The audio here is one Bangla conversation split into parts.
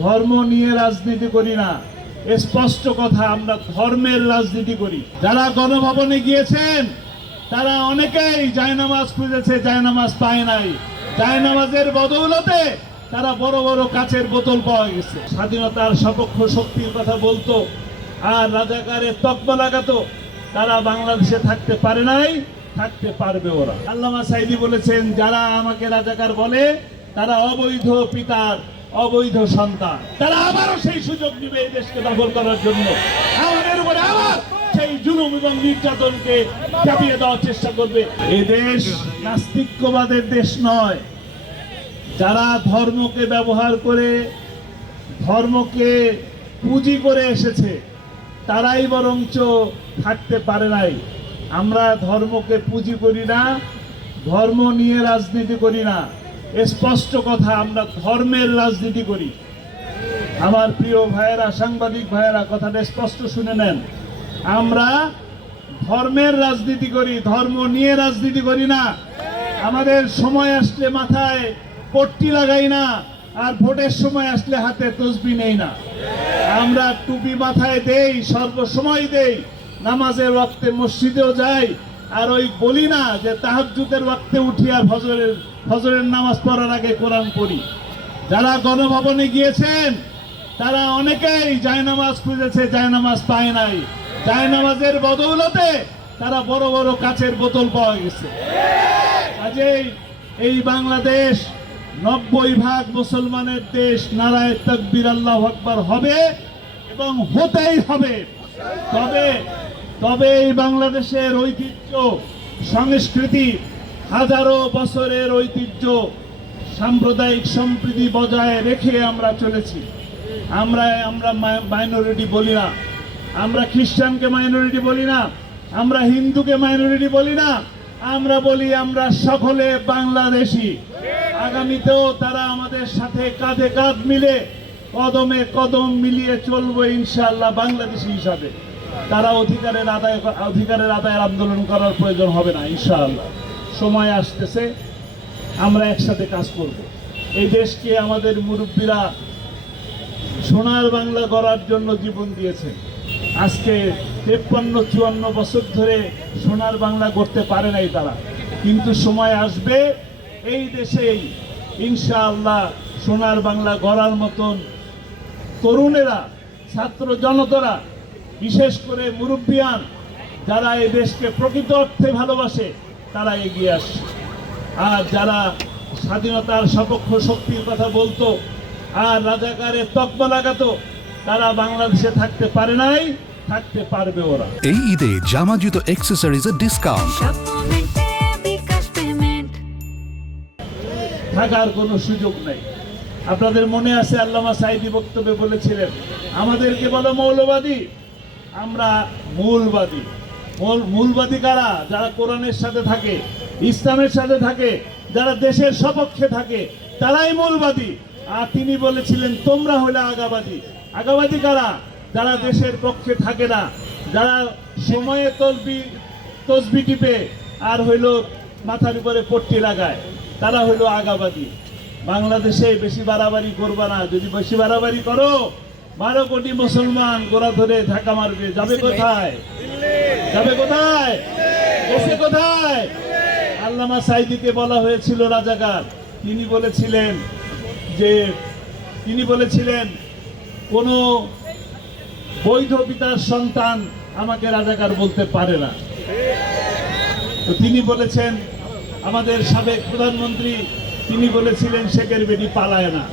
ধর্ম নিয়ে রাজনীতি করি না। স্পষ্ট কথা, আমরা ধর্মের রাজনীতি করি। যারা গণভবনে গিয়েছেন, তারা অনেকেই জায়নামাজ খুঁজেছে, জায়নামাজ পায় নাই। জায়নামাজের বদৌলতে তারা বড় বড় কাচের বোতল পাওয়া গেছে। স্বাধীনতার সপক্ষ শক্তির কথা বলতো, আর রাজাকারের তকমা লাগাতো। তারা বাংলাদেশে থাকতে পারে নাই, থাকতে পারবে ওরা। আল্লামা সাইদি বলেছেন, যারা আমাকে রাজাকার বলে, তারা অবৈধ পিতার অবৈধ সন্তান। তারা আবারও সেই সুযোগ নিবে এই দেশকে দখল করার জন্য। আমাদের উপরে আবার সেই জুলুম এবং নির্যাতনকে চাপিয়ে দেওয়ার চেষ্টা করবে। এ দেশ নাস্তিক্যবাদের দেশ নয়। যারা ধর্মকে ব্যবহার করে, ধর্মকে পুঁজি করে এসেছে, তারাই বরঞ্চ থাকতে পারে নাই। আমরা ধর্মকে পুঁজি করি না, ধর্ম নিয়ে রাজনীতি করি না। স্পষ্ট কথা, আমরা ধর্মের রাজনীতি করি। আমার প্রিয় ভাইয়েরা, সাংবাদিক ভাইয়েরা, কথাটা স্পষ্ট শুনে নেন। আমরা ধর্মের রাজনীতি করি, ধর্ম নিয়ে রাজনীতি করি না। আমাদের সময় আসলে মাথায় পট্টি লাগাই না, আর ভোটের সময় আসলে হাতে তসবি নেই না। আমরা টুপি মাথায় দেই, সর্বসময় দেই। নামাজের রক্তে মসজিদেও যাই আর ওই বলি না যে তাহাজ্জুদের ওয়াক্তে উঠি আর ফজরের ফজরের নামাজ পড়ার আগে কোরআন পড়ি। যারা গণভবনে গিয়েছেন, তারা অনেকেই জায়নামাজ খুঁজেছে, জায়নামাজ পায় নাই। জায়নামাজের বদৌলতে তারা বড় বড় কাচের বোতল পাওয়া গেছে। কাজেই এই বাংলাদেশ নব্বই ভাগ মুসলমানের দেশ নারায় তকবির আল্লাহ আকবর হবে এবং হতেই হবে। তবে তবে এই বাংলাদেশের ঐতিহ্য, সংস্কৃতি হাজারো বছরের ঐতিহ্য, সাম্প্রদায়িক সম্প্রীতি বজায় রেখে আমরা চলেছি। আমরা আমরা মাইনরিটি বলি না। আমরা খ্রিস্টানকে মাইনরিটি বলি না। আমরা হিন্দুকে মাইনরিটি বলি না। আমরা বলি আমরা সকলে বাংলাদেশি। আগামীতেও তারা আমাদের সাথে কাঁধে কাঁধ মিলে কদমে কদম মিলিয়ে চলবো ইনশাআল্লাহ বাংলাদেশি হিসাবে। তারা অধিকারের আদায় অধিকারের আদায়ের আন্দোলন করার প্রয়োজন হবে না, ইনশাআল্লাহ। সময় আসতেছে, আমরা একসাথে কাজ করব। এই দেশকে আমাদের মুরব্বীরা সোনার বাংলা গড়ার জন্য জীবন দিয়েছে আজকে তেপ্পান্ন, চুয়ান্ন বছর ধরে সোনার বাংলা করতে পারে নাই তারা। কিন্তু সময় আসবে, এই দেশেই ইনশাআল্লাহ সোনার বাংলা গড়ার মতন তরুণেরা, ছাত্র জনতারা বিশেষ করে মুরব্বিয়ান যারা এই দেশকে প্রকৃত অর্থে ভালোবাসে তারা এগিয়ে আসছে আর যারা স্বাধীনতার সপক্ষ শক্তির কথা বলতো আর রাজাকারের তকমা লাগাতো তারা বাংলাদেশে থাকতে পারে নাই থাকতে পারবে ওরা। এই ঈদে জামা জুতো অ্যাক্সেসরিজের ডিসকাউন্ট থাকার কোনো সুযোগ নেই। আপনাদের মনে আছে আল্লামা সাইদি বক্তব্যে বলেছিলেন আমাদেরকে বলো মৌলবাদী আমরা মূলবাদী। মূল মূলবাদী কারা? যারা কোরআনের সাথে থাকে, ইসলামের সাথে থাকে, যারা দেশের সপক্ষে থাকে, তারাই মূলবাদী। আর তিনি বলেছিলেন, তোমরা হলে আগাবাদী। আগাবাদী কারা? যারা দেশের পক্ষে থাকে না, যারা সময়ে তলবি তসবি টিপে আর হইল মাথার উপরে পট্টি লাগায়, তারা হইল আগাবাদী। বাংলাদেশে বেশি বাড়াবাড়ি করবা না। যদি বেশি বাড়াবাড়ি করো বারো কোটি মুসলমান গোড়া ধরে ধাক্কা মারবে। যাবে কোথায়? যাবে কোথায়? গেছে কোথায়? আল্লামা সাইদিকে বলা হয়েছিল রাজাকার। তিনি বলেছিলেন যে তিনি বলেছিলেন কোনো বৈধ পিতার সন্তান আমাকে রাজাকার বলতে পারে না। তো তিনি বলেছেন আমাদের সাবেক প্রধানমন্ত্রী তিনি বলেছিলেন শেখের বেটি পালায় না।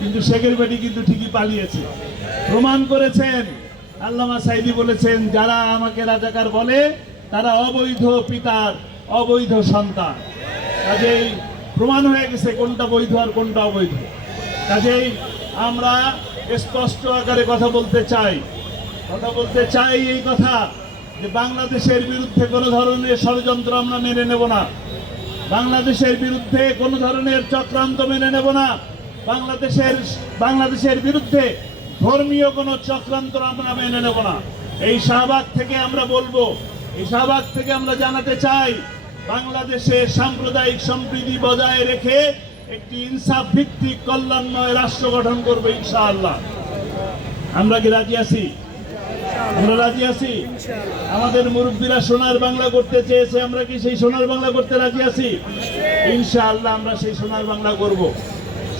কিন্তু শেখের বেটি কিন্তু ঠিকই পালিয়েছে। প্রমাণ করেছেন। আল্লামা সাইদি বলেছেন, যারা আমাকে রাজাকার বলে, তারা অবৈধ পিতার অবৈধ সন্তান। কাজেই প্রমাণ হয়ে গেছে কোনটা বৈধ আর কোনটা অবৈধ। কাজেই আমরা স্পষ্ট আকারে কথা বলতে চাই। কথা বলতে চাই এই কথা যে বাংলাদেশের বিরুদ্ধে কোনো ধরনের ষড়যন্ত্র আমরা মেনে নেব না। বাংলাদেশের বিরুদ্ধে কোনো ধরনের চক্রান্ত মেনে নেব না। বাংলাদেশের বাংলাদেশের বিরুদ্ধে ধর্মীয় কোনো চক্রান্ত আমরা মেনে নেব না। এই শাহবাগ থেকে আমরা বলব, এই শাহবাগ থেকে আমরা জানাতে চাই, বাংলাদেশে সাম্প্রদায়িক সম্প্রীতি বজায় রেখে একটি ইনসাফ ভিত্তিক কল্যাণময় রাষ্ট্র গঠন করবে ইনশাআল্লাহ। আমরা কি রাজি আছি? আমরা রাজি আছি? আমাদের মুরব্বীরা সোনার বাংলা করতে চেয়েছে, আমরা কি সেই সোনার বাংলা করতে রাজি আছি? ইনশাআল্লাহ আমরা সেই সোনার বাংলা করব।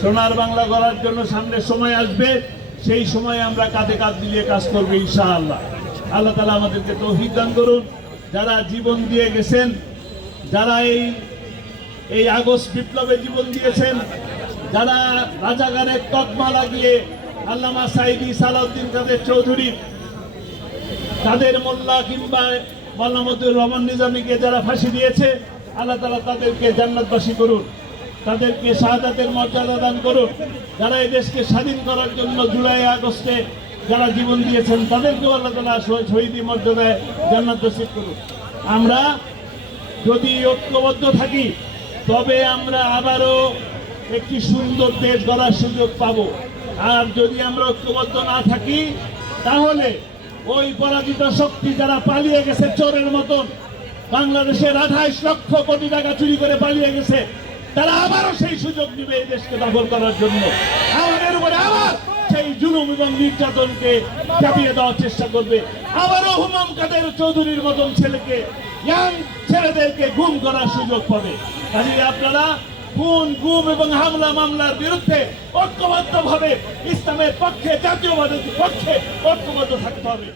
সোনার বাংলা করার জন্য সামনে সময় আসবে। সেই সময় আমরা কাঁধে কাঁধ মিলিয়ে কাজ করব ইনশাআল্লাহ। আল্লাহ তালা আমাদেরকে তৌফিক দান করুন। যারা জীবন দিয়ে গেছেন, যারা এই এই আগস্ট বিপ্লবে জীবন দিয়েছেন, যারা রাজাগারের তকমা লাগিয়ে আল্লামা সাইদি সালাউদ্দিন কাদের চৌধুরী, তাদের মোল্লা কিংবা মাল্লামতুর রহমান নিজামীকে যারা ফাঁসি দিয়েছে, আল্লাহ তালা তাদেরকে জান্নাতবাসী করুন। তাদেরকে শাহাদাতের মর্যাদা দান করুন যারা এই দেশকে স্বাধীন করার জন্য জুলাই আগস্টে যারা জীবন দিয়েছেন, তাদেরকেও আল্লাহ তালা শহীদি মর্যাদায় জান্নাতবাসী করুন আমরা যদি ঐক্যবদ্ধ থাকি, তবে আমরা আবারও একটি সুন্দর দেশ গড়ার সুযোগ পাব। আর যদি আমরা ঐক্যবদ্ধ না থাকি, তাহলে ওই পরাজিত শক্তি যারা পালিয়ে গেছে চোরের মতন, বাংলাদেশের আঠাইশ লক্ষ কোটি টাকা চুরি করে পালিয়ে গেছে তারা আবারও সেই সুযোগ নেবে এই দেশকে দখল করার জন্য। আমাদের উপরে আবার সেই জুলুম এবং নির্যাতনকে চাপিয়ে দেওয়ার চেষ্টা করবে। আবারও হুমাম কাদের চৌধুরীর মতন ছেলেকে ইয়াং ছেলেদেরকে গুম করার সুযোগ পাবে। কাজে আপনারা খুন, গুম এবং হামলা, মামলার বিরুদ্ধে ঐক্যবদ্ধ ভাবে ইসলামের পক্ষে জাতীয়বাদের পক্ষে ঐক্যবদ্ধ থাকতে হবে।